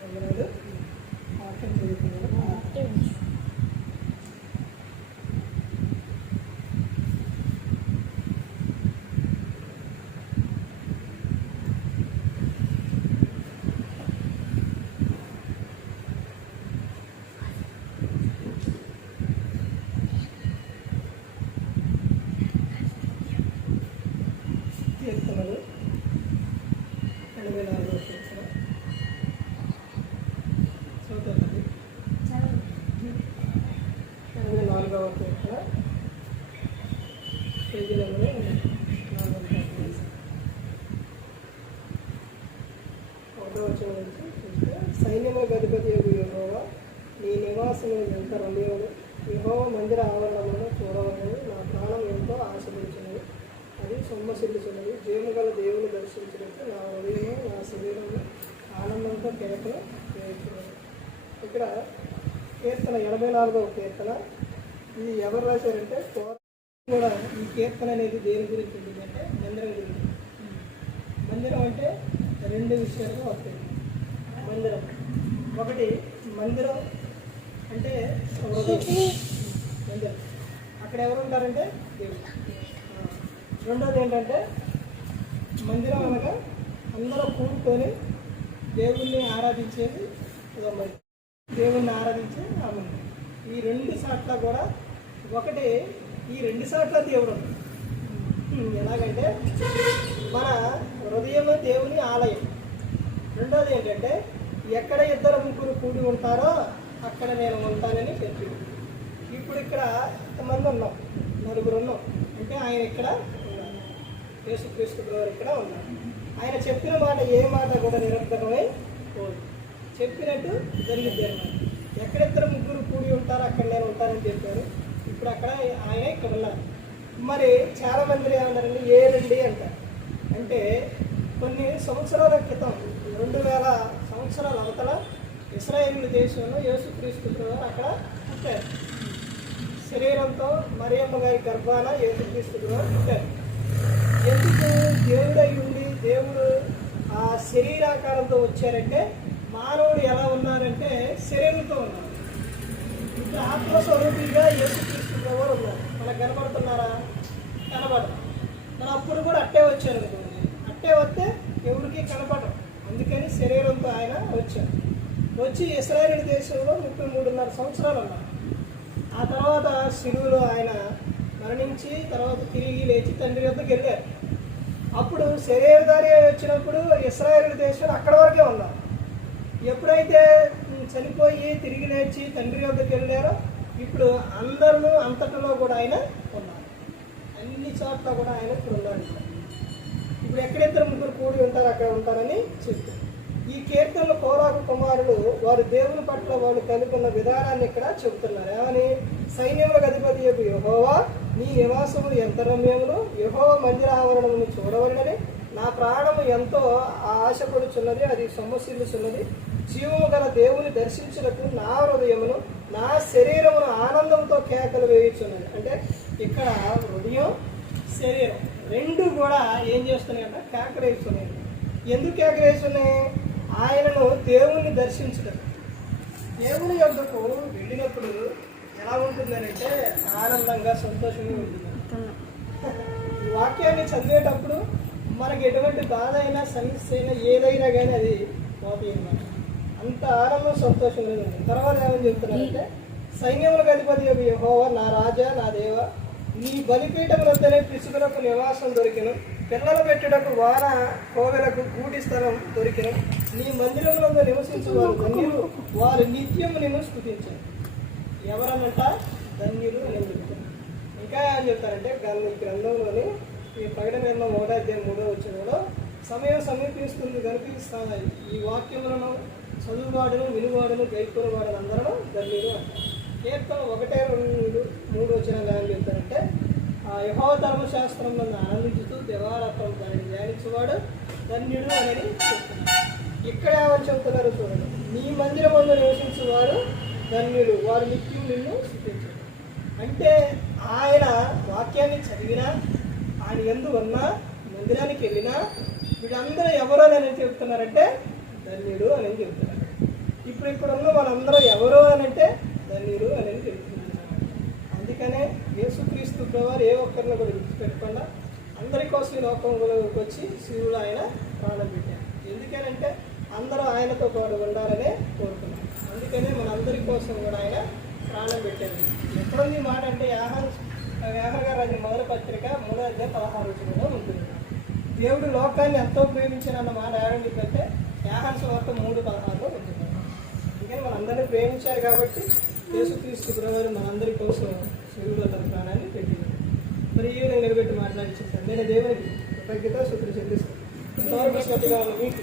వందనాలు ఆర్టం జరుగుతున్నారు ప్రవచనం చూస్తే సైన్యమే గధిపతి యహోవా నీ నివాసము ఎంత రమ్యమును యహోవ మందిర ఆవరణమును చూడవలను నా ప్రాణం ఎంతో ఆశ్రయించినది అది సొమ్మసిల్లుచున్నది జీవన గల దేవుని దర్శించినట్టు నా హృదయం నా శరీరంలో ఆనందంతో కేకలు వేయించున్నది ఇక్కడ కీర్తన ఎనభై నాలుగవ కీర్తన ఇది ఎవరు రాశారంటే కూడా ఈ కీర్తన అనేది దేని గురించి ఉంటుందంటే మందిరం గురించి మందిరం అంటే రెండు విషయాలుగా వస్తాయి. మందిరం. ఒకటి మందిరం అంటే మందిరం. అక్కడ ఎవరు ఉంటారంటే దేవుడు. రెండోది ఏంటంటే మందిరం అనగా అందరూ కూడుకొని దేవుణ్ణి ఆరాధించేది దేవుణ్ణి ఆరాధించే ఆ మందిరం. ఈ రెండు సాట్ల కూడా ఒకటి. ఈ రెండు సాట్ల దేవుడు. ఎలాగంటే హృదయం దేవుని ఆలయం. రెండోది ఏంటంటే ఎక్కడ ఇద్దరు ముగ్గురు కూడి ఉంటారో అక్కడ నేను ఉంటానని చెప్పి. ఇప్పుడు ఇక్కడ ఎంతమంది ఉన్నాం? నలుగురు ఉన్నాం. అంటే ఆయన ఇక్కడ ఉన్నారు యేసుక్రీస్తు బ్రదర్ ఇక్కడ ఉన్నారు ఆయన చెప్పిన మాట ఏ మాట కూడా నిరర్థకమై పోదు. చెప్పినట్టు జరిగింది అన్నమాట ఎక్కడిద్దరు ముగ్గురు కూడి ఉంటారో అక్కడ నేను ఉంటానని చెప్పారు. ఇప్పుడు అక్కడ ఆయన ఇక్కడ ఉన్నారు. మరి చాలామంది ఏమన్నారండి ఏ రండి అంటారు. అంటే కొన్ని సంవత్సరాల క్రితం రెండు వేల సంవత్సరాల అవతల ఇస్రాయేల్ దేశంలో యేసుక్రీస్తు వారు అక్కడ పుట్టారు. శరీరంతో మరియమ్మ గారి గర్భాన యేసుక్రీస్తు వారు పుట్టారు. ఎందుకు దేవుడై ఉండి దేవుడు ఆ శరీరాకారంతో వచ్చారంటే మానవుడు ఎలా ఉన్నారంటే శరీరంతో ఉన్నారు ఇప్పుడు ఆత్మస్వరూపిగా యేసుక్రీస్తు వారు ఉన్నారు. మనకు కనబడుతున్నారా? కనబడరు. మన అప్పుడు కూడా అట్టే వచ్చారు శరీరంతో ఆయన వచ్చారు. వచ్చి ఇస్రాయేల్ దేశంలో ముప్పై మూడున్నర సంవత్సరాలు ఉన్నారు ఆ తర్వాత శిలువులో ఆయన మరణించి తర్వాత తిరిగి లేచి తండ్రి వద్దకు వెళ్ళారు. అప్పుడు శరీరధారి వచ్చినప్పుడు ఇస్రాయేల్ దేశం అక్కడ వరకే ఉన్నారు ఎప్పుడైతే చనిపోయి తిరిగి లేచి తండ్రి వద్దకు వెళ్ళారో ఇప్పుడు అందరూ అంతటిలో కూడా ఆయన ఉన్నారు. అన్ని చోట్ల కూడా ఆయన ఇప్పుడు ఉన్నాడు. ఇప్పుడు ఎక్కడిద్దరు ముగ్గురు కూడి ఉంటారు అక్కడ ఉంటారని చెప్తారు ఈ కీర్తనలు కోరాకు కుమారులు వారు దేవుని పట్ల వాళ్ళు కనుకున్న విధానాన్ని ఇక్కడ చెబుతున్నారు. ఏమని? సైన్యములకు అధిపతి యొక్క యహోవా నీ నివాసములు ఎంత రమ్యములు? యహోవ మందిర ఆవరణమును చూడవలనని. నా ప్రాణము ఎంతో ఆశపడుచున్నది అది సమస్యలుచున్నది జీవము గల దేవుని దర్శించుటకు నా హృదయమును నా శరీరమును ఆనందంతో కేకలు వేయుచున్నది. అంటే ఇక్కడ హృదయం శరీరం రెండు కూడా ఏం చేస్తున్నాయి కేకలు వేస్తున్నాయి ఎందుకు కేకలేస్తున్నాయి ఆయనను దేవుణ్ణి దర్శించడం దేవుని యొక్కకు వెళ్ళినప్పుడు ఎలా ఉంటుందని అంటే ఆనందంగా సంతోషంగా ఉంటుంది. ఈ వాక్యాన్ని చదివేటప్పుడు మనకి ఎటువంటి బాధ అయినా సమస్య అయినా ఏదైనా కానీ అది పోతాయి అంత ఆనందం సంతోషం అనేది ఉంది తర్వాత ఏమని చెప్తున్నారంటే సైన్యములకు అధిపతి యొక్క యెహోవా నా రాజా నా దేవ నీ బలిపీఠములతోనే పిసుకులకు నివాసం దొరికిన. పిల్లలు పెట్టుటకు వాన కోవెలకు కూటి స్థలం దొరికిన నీ మందిరంలో నివసించు వారు ధన్యులు. వారు నిత్యము నేను స్థుతించాను. ఎవరనంట? ధన్యులు అని చెప్తారు ఇంకా ఏం చెప్తారంటే గ్రంథ ఈ గ్రంథంలోని ఈ ప్రకటన గ్రంథం ఒకటో అధ్యాయం మూడో వచ్చినలో సమయం సమీపిస్తుంది కనిపిస్తాయి ఈ వాక్యములను చదువువాడును వినువాడును గైకోరవాడును అందరూ ధన్యులు అంటారు. కీర్తన ఒకటే రెండు మూడు వచ్చిన ఏం చెప్తారంటే యహో ధర్మశాస్త్రం నన్ను ఆనందించుతూ దేవాలత్వం దానిని ధ్యానించేవాడు ధన్యుడు అని చెప్తున్నారు ఇక్కడ ఏమని చెబుతున్నారు చూడండి. నీ మందిరం ముందు నివసించేవారు ధన్యుడు వారు నిత్యం నిన్ను స్థుతించారు. అంటే ఆయన వాక్యాన్ని చదివినా ఆయన ఎందు ఉన్నా మందిరానికి వెళ్ళినా వీళ్ళందరూ ఎవరో అని చెప్తున్నారంటే ధన్యుడు అని చెప్తున్నారు. ఇప్పుడు ఇక్కడ ఉన్న మనందరూ ఎవరు అని అంటే ధన్యుడు అని చెప్తున్నారు. యేసుక్రీస్తు వారు ఏ ఒక్కరిని కూడా విడిచిపెట్టకుండా అందరి కోసం ఈ లోకంలోకి వచ్చి శివుడు ఆయన ప్రాణం పెట్టారు ఎందుకనంటే అందరూ ఆయనతో పాటు ఉండాలనే కోరుకున్నాం అందుకనే మన అందరి కోసం కూడా ఆయన ప్రాణం పెట్టారు ఎప్పుడుంది మాట అంటే యాహన్ యాహర్ గారు మొదటి పత్రిక మూడో అధ్యాయ పదహారు వచ్చినలో ఉంటుంది. దేవుడు లోకాన్ని ఎంతో ప్రేమించానన్న మాట ఏడండి అంటే యాహన్ సువార్త మూడు పదహారులో ఉంటుంది. అందుకని మనందరినీ ప్రేమించారు కాబట్టి యేసుక్రీస్తు ప్రభువారు మనందరి కోసం చెరువులో తన ప్రాణాన్ని పెట్టింది మరి ఈ విధంగా నిలబెట్టి మాట్లాడించాను నేను దేవునికి కృతజ్ఞత శుద్ధి చెల్లిస్తాను మీకు.